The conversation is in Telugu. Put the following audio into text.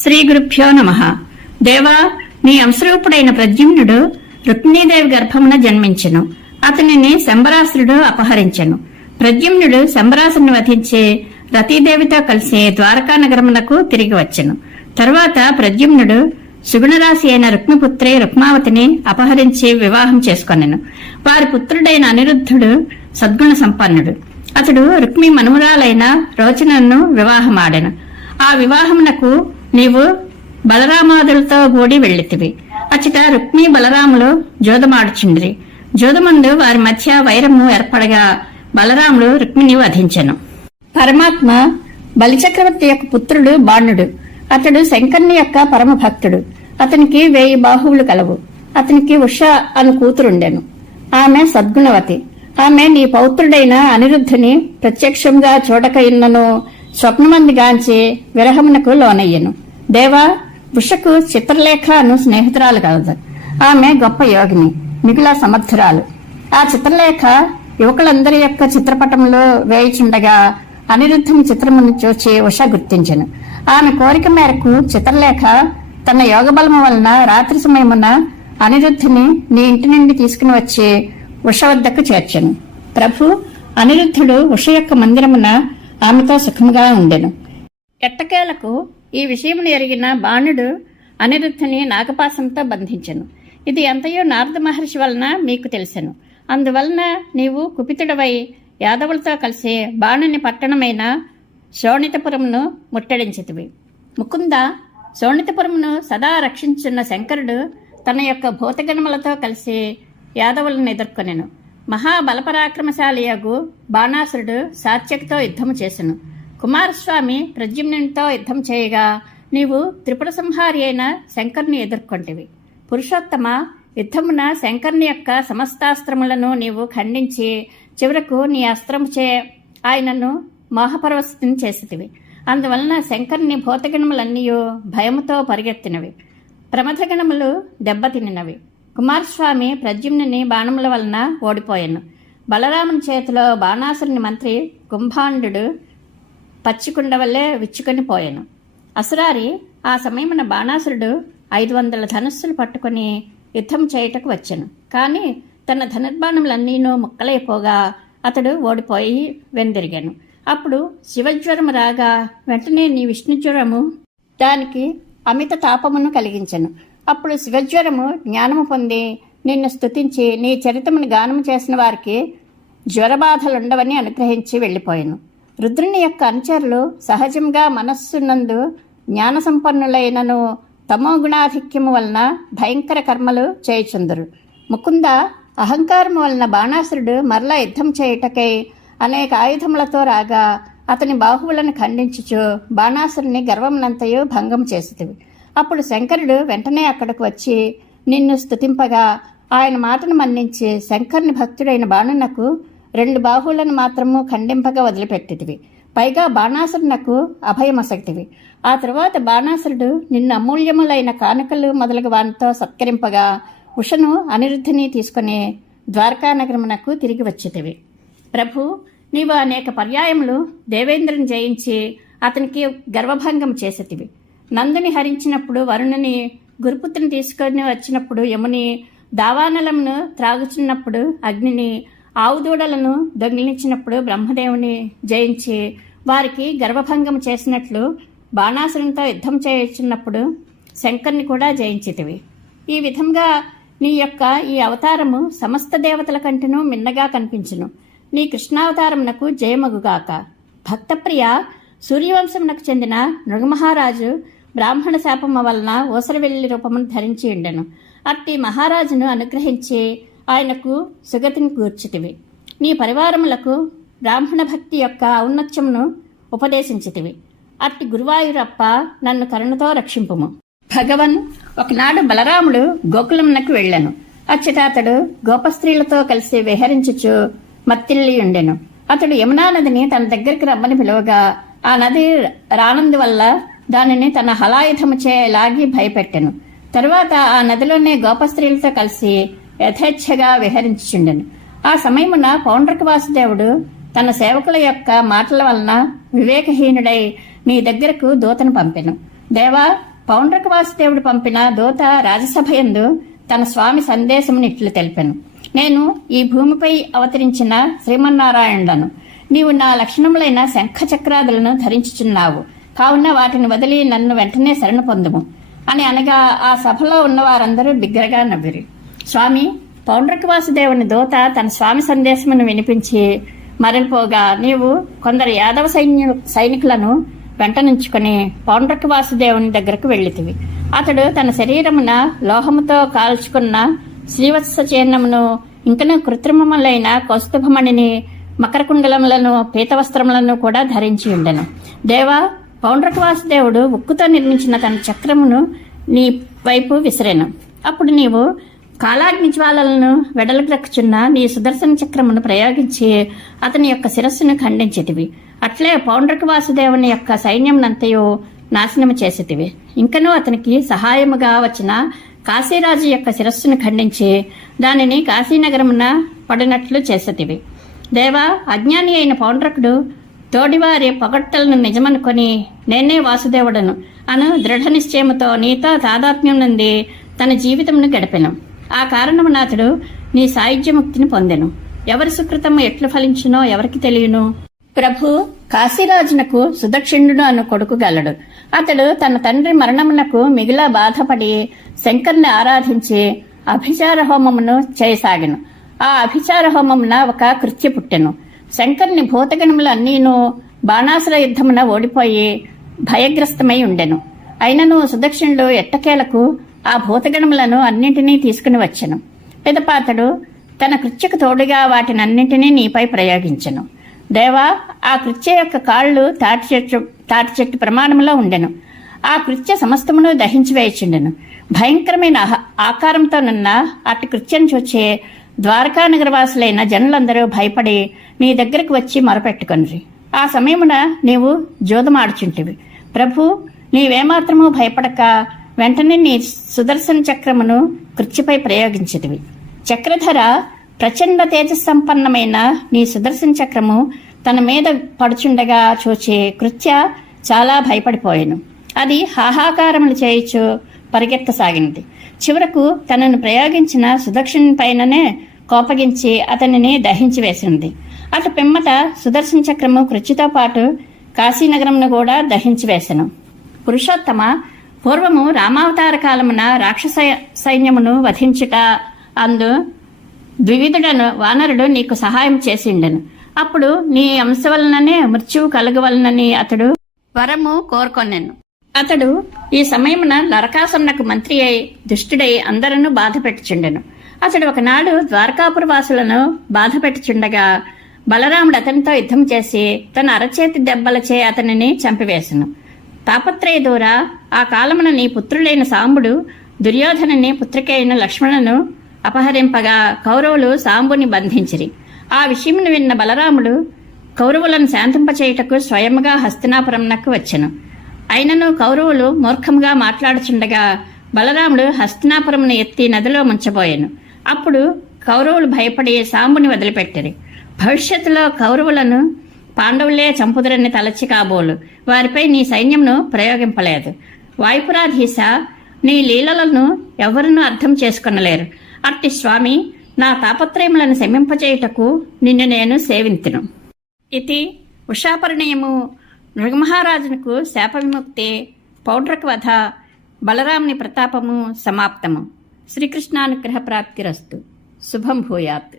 శ్రీ గురుభ్యో నమః. దేవా, నీ అంశరూపుడైన ప్రద్యుమ్నుడు రుక్మిణీదేవి గర్భమున జన్మించెను. అతనిని శంబరాసురుడు అపహరించెను. ప్రద్యుమ్నుడు శంబరాసురుని వధించి రతీదేవితో కలిసి ద్వారకా నగరమునకు తిరిగి వచ్చెను. తరువాత ప్రద్యుమ్నుడు సుగుణరాశి అయిన రుక్మిపుత్రి రుక్మావతిని అపహరించి వివాహం చేసుకొనెను. వారి పుత్రుడైన అనిరుద్ధుడు సద్గుణ సంపన్నుడు. అతడు రుక్మి మనుమరాలైన రోచనను వివాహమాడెను. ఆ వివాహమునకు నీవు బలరామాదులతో కూడి వెళ్ళితివి. అచ్చట రుక్మి బలరాములు జోదమాడుచుండ్రి. జోదమందు వారి మధ్య వైరము ఏర్పడగా బలరాముడు రుక్మిని వధించెను. పరమాత్మ బలిచక్రవర్తి యొక్క పుత్రుడు బాణుడు. అతడు శంకర్ని యొక్క పరమ భక్తుడు. అతనికి 1000 బాహువులు కలవు. అతనికి ఉష అను కూతురుండెను. ఆమె సద్గుణవతి. ఆమె నీ పౌత్రుడైన అనిరుద్ధుని ప్రత్యక్షంగా చూడకయిన్నను స్వప్నమంది గాంచి విరహమునకు లోనయ్యను. దేవా, ఉషకు చిత్రలేఖ అను స్నేహితురాలు కలదు. ఆమె గొప్ప యోగిని, మిగుల సమర్థురాలు. ఆ చిత్రలేఖ యువకులందరి యొక్క చిత్రపటంలో వేయుచుండగా అనిరుద్ధుని చిత్రమును చూచి ఉష గుర్తించెను. ఆమె కోరిక మేరకు చిత్రలేఖ తన యోగబలము వలన రాత్రి సమయమున అనిరుద్ధుని నీ ఇంటి నుండి తీసుకుని వచ్చి ఉష వద్దకు చేర్చెను. ప్రభు, అనిరుద్ధుడు ఉష యొక్క మందిరమున ఆమెతో సుఖముగా ఉండెను. ఎట్టకేలకు ఈ విషయమును ఎరిగిన బాణుడు అనిరుద్ధుని నాగపాశంతో బంధించెను. ఇది ఎంతయో నారద మహర్షి వలన మీకు తెలిసెను. అందువలన నీవు కుపితుడవై యాదవులతో కలిసి బాణుని పట్టణమైన శోణితపురమును ముట్టడించితివి. ముకుంద, శోణితపురమును సదా రక్షించున్న శంకరుడు తన యొక్క భూతగణములతో కలిసి యాదవులను ఎదుర్కొనెను. మహాబలపరాక్రమశాలియగు బాణాసురుడు సాత్యకితో యుద్ధము చేసెను. కుమారస్వామి ప్రద్యుమ్నునితో యుద్ధం చేయగా నీవు త్రిపుర సంహారి అయిన శంకర్ని ఎదుర్కొంటివి. పురుషోత్తమ, యుద్ధమున శంకర్ని యొక్క సమస్తాస్త్రములను నీవు ఖండించి చివరకు నీ అస్త్రముచే ఆయనను మోహపరవశుని చేసితివి. అందువలన శంకర్ని భూతగణములన్నీ భయముతో పరిగెత్తినవి. ప్రమథగణములు దెబ్బతినినవి. కుమారస్వామి ప్రద్యుమ్నుని బాణముల వలన ఓడిపోయాను. బలరాముని చేతిలో బాణాసురుని మంత్రి కుంభాండు పచ్చికుండ వల్లే విచ్చుకొని పోయాను. అసురారి ఆ సమయమున బాణాసురుడు 500 ధనుస్సులు పట్టుకుని యుద్ధం చేయుటకు వచ్చెను. కాని తన ధనుర్బాణములన్నీనూ ముక్కలైపోగా అతడు ఓడిపోయి వెనుదిరిగాను. అప్పుడు శివజ్వరము రాగా వెంటనే నీ విష్ణుజ్వరము దానికి అమిత తాపమును కలిగించెను. అప్పుడు శివజ్వరము జ్ఞానము పొంది నిన్ను స్తుతించి నీ చరితమును గానము చేసిన వారికి జ్వరబాధలుండవని అనుగ్రహించి వెళ్ళిపోయాను. రుద్రుని యొక్క అనుచరులు సహజంగా మనస్సునందు జ్ఞాన సంపన్నులైనను తమోగుణాధిక్యము వలన భయంకర కర్మలు చేయుచుందురు. ముకుంద, అహంకారము వలన బాణాసురుడు మరలా యుద్ధం చేయుటకై అనేక ఆయుధములతో రాగా అతని బాహువులను ఖండించుచు బాణాసురుని గర్వమునంతయు భంగం చేసితివి. అప్పుడు శంకరుడు వెంటనే అక్కడకు వచ్చి నిన్ను స్తుతింపగా ఆయన మాటను మన్నించి శంకరుని భక్తుడైన బాణునకు 2 బాహువులను మాత్రము ఖండింపగా వదిలిపెట్టితివి. పైగా బాణాసురునకు అభయమొసగితివి. ఆ తరువాత బాణాసురుడు నిన్ను అమూల్యములైన కానుకలు మొదలగు వానితో సత్కరింపగా ఉషను అనిరుద్ధిని తీసుకుని ద్వారకానగరమునకు తిరిగి వచ్చితివి. ప్రభు, నీవు అనేక పర్యాయములు దేవేంద్రుని జయించి అతనికి గర్వభంగం చేసేతివి. నందుని హరించినప్పుడు వరుణుని, గురుపుత్రుని తీసుకొని వచ్చినప్పుడు యముని, దావానలమును త్రాగుచున్నప్పుడు అగ్నిని, ఆవుదూడలను దొంగిలించినప్పుడు బ్రహ్మదేవుని జయించి వారికి గర్వభంగం చేసినట్లు బాణాసురునితో యుద్ధం చేయుచున్నప్పుడు శంకర్ని కూడా జయించితివి. ఈ విధంగా నీ యొక్క ఈ అవతారము సమస్త దేవతల కంటేనూ మిన్నగా కనిపించును. నీ కృష్ణావతారమునకు జయమగుగాక. భక్తప్రియ, సూర్యవంశమునకు చెందిన నృగమహారాజు బ్రాహ్మణ శాపము వలన ఓసరవెల్లి రూపమును ధరించి ఉండెను. అట్టి మహారాజును అనుగ్రహించి ఆయనకు సుగతిని కూర్చితివి. నీ పరివారములకు బ్రాహ్మణ భక్తి యొక్క ఔన్నత్యమును ఉపదేశించితివి. అట్టి గురువాయూరప్ప, నన్ను కరుణతో రక్షింపుము. భగవన్, ఒకనాడు బలరాముడు గోకులమునకు వెళ్ళెను. అచ్చట అతడు గోపస్త్రీలతో కలిసి విహరించుచు మత్తిల్లి ఉండెను. అతడు యమునా నదిని తన దగ్గరికి రమ్మని పిలువగా ఆ నది రానందువల్ల దానిని తన హలాయుధముచే లాగి భయపెట్టెను. తరువాత ఆ నదిలోనే గోపస్త్రీలతో కలిసి యథేచ్ఛగా విహరించుచుండెను. ఆ సమయమున పౌండ్రక వాసుదేవుడు తన సేవకుల యొక్క మాటల వలన వివేకహీనుడై నీ దగ్గరకు దూతను పంపెను. దేవా, పౌండ్రక వాసుదేవుడు పంపిన దూత రాజసభయందు తన స్వామి సందేశమును ఇట్లు తెలిపాను. నేను ఈ భూమిపై అవతరించిన శ్రీమన్నారాయణుడను. నీవు నా లక్షణములైన శంఖ చక్రాదులను ధరించుచున్నావు. కావున వాటిని వదిలి నన్ను వెంటనే శరణు పొందుము అని అనగా ఆ సభలో ఉన్న వారందరూ బిగ్గరగా నవ్విరి. స్వామి, పౌండ్రక వాసుదేవుని దూత తన స్వామి సందేశమును వినిపించి మరలిపోగా నీవు కొందరు యాదవ సైనికులను వెంటనుంచుకుని పౌండ్రక వాసుదేవుని దగ్గరకు వెళ్ళితివి. అతడు తన శరీరమున లోహముతో కాల్చుకున్న శ్రీవత్స చిహ్నమును ఇంకను కృత్రిమములైన కౌస్తుభమణిని మకరకుండలములను పీతవస్త్రములను కూడా ధరించి ఉండెను. దేవా, పౌండ్రక వాసుదేవుడు ఉక్కుతో నిర్మించిన తన చక్రమును నీ వైపు విసిరెను. అప్పుడు నీవు కాలాగ్ని జ్వాలలను వెడలగ్రక్కుచున్న నీ సుదర్శన చక్రమును ప్రయోగించి అతని యొక్క శిరస్సును ఖండించితివి. అట్లే పౌండ్రక వాసుదేవుని యొక్క సైన్యంనంతయు నాశనము చేసితివి. ఇంకనూ అతనికి సహాయముగా వచ్చిన కాశీరాజు యొక్క శిరస్సును ఖండించి దానిని కాశీనగరమున పడినట్లు చేసితివి. దేవా, అజ్ఞాని అయిన పౌండ్రకుడు తోడివారి పొగట్టలను నిజమనుకొని నేనే వాసుదేవుడను అను దృఢ నిశ్చయముతో నీతో తాదాత్మ్యం నుండి తన జీవితమును గడిపెను. ఆ కారణమున అతడు నీ సాయుధ్యముక్తిని పొందెను. ఎవరి సుకృతము ఎట్లు ఫలించునో ఎవరికి తెలియను. ప్రభు, కాశీరాజునకు సుదక్షిణుడు అను కొడుకు గలడు. అతడు తన తండ్రి మరణమునకు మిగిలా బాధపడి శంకర్ని ఆరాధించి అభిచార హోమమును చేయసాగెను. ఆ అభిచార హోమమున ఒక కృత్య పుట్టెను. శంకర్ని భూతగణములు అన్నీను బాణాసుర యుద్ధమున ఓడిపోయి భయగ్రస్తమై ఉండెను. అయినను సుదక్షిణుడు ఎట్టకేలకు ఆ భూతగణములను అన్నింటినీ తీసుకుని వచ్చెను. పిదపాతడు తన కృత్యకు తోడుగా వాటినన్నింటినీ నీపై ప్రయోగించెను. దేవా, ఆ కృత్య యొక్క కాళ్ళు తాటి చెట్టు ప్రమాణంలో ఉండెను. ఆ కృత్య సమస్తమును దహించి వేయుచుండెను. భయంకరమైన ఆకారంతోనున్న అటు కృత్యను చూచే ద్వారకానగరవాసులైన జనులందరూ భయపడి నీ దగ్గరకు వచ్చి మొరపెట్టుకొనిరి. ఆ సమయమున నీవు జోదమాడుచుంటివి. ప్రభు, నీవేమాత్రమూ భయపడక వెంటనే నీ సుదర్శన చక్రమును కృత్యపై ప్రయోగించితివి. చక్రధర, ప్రచండ తేజస్సంపన్నమైన నీ సుదర్శన చక్రము తన మీద పడుచుండగా చూచే కృత్య చాలా భయపడిపోయాను. అది హాహాకారములు చేయుచు పరిగెత్తసాగినది. చివరకు తనను ప్రయోగించిన సుదక్షిణ పైననే కోపగించి అతనిని దహించి వేసింది. అటు పిమ్మట సుదర్శన చక్రము కృత్యతో పాటు కాశీనగరంను కూడా దహించి వేసెను. పురుషోత్తమ, పూర్వము రామావతార కాలమున రాక్షస సైన్యమును వధించుట అందు ద్వివిధుడను వానరుడు నీకు సహాయం చేసిండెను. అప్పుడు నీ అంశ వలననే మృత్యువు కలగవలనని అతడు వరము కోరుకొనెను. అతడు ఈ సమయమున నరకాసురునకు మంత్రి అయి దుష్టుడై అందరూ బాధ పెట్టుచుండెను. అతడు ఒకనాడు ద్వారకాపుర వాసులను బాధ పెట్టుచుండగా బలరాముడు అతనితో యుద్ధం చేసి తన అరచేతి దెబ్బలచే అతనిని చంపివేసెను. తాపత్రయ దూర, ఆ కాలమున నీ పుత్రుడైన సాంబుడు దుర్యోధనుని పుత్రికైన లక్ష్మణను అపహరింపగా కౌరవులు సాంబుని బంధించిరి. ఆ విషయమును విన్న బలరాముడు కౌరవులను శాంతింపచేయుటకు స్వయముగా హస్తినాపురంనకు వచ్చెను. అయినను కౌరవులు మూర్ఖముగా మాట్లాడుచుండగా బలరాముడు హస్తినాపురమును ఎత్తి నదిలో ముంచబోయెను. అప్పుడు కౌరవులు భయపడి సాంబుని వదిలిపెట్టిరి. భవిష్యత్తులో కౌరవులను పాండవులే చంపుదురని తలచి కాబోలు వారిపై నీ సైన్యంను ప్రయోగింపలేదు. వాయుపురాధీశ, నీ లీలలను ఎవరునూ అర్థం చేసుకొనలేరు. అట్టి స్వామి, నా తాపత్రయములను శమింపచేయుటకు నిన్ను నేను సేవింతును. ఇది ఉషాపరిణయము, నృగమహారాజునకు శాప విముక్తి, పౌండ్రక వధ, బలరాముని ప్రతాపము సమాప్తము. శ్రీకృష్ణానుగ్రహ ప్రాప్తిరస్తు. శుభం భూయాత్.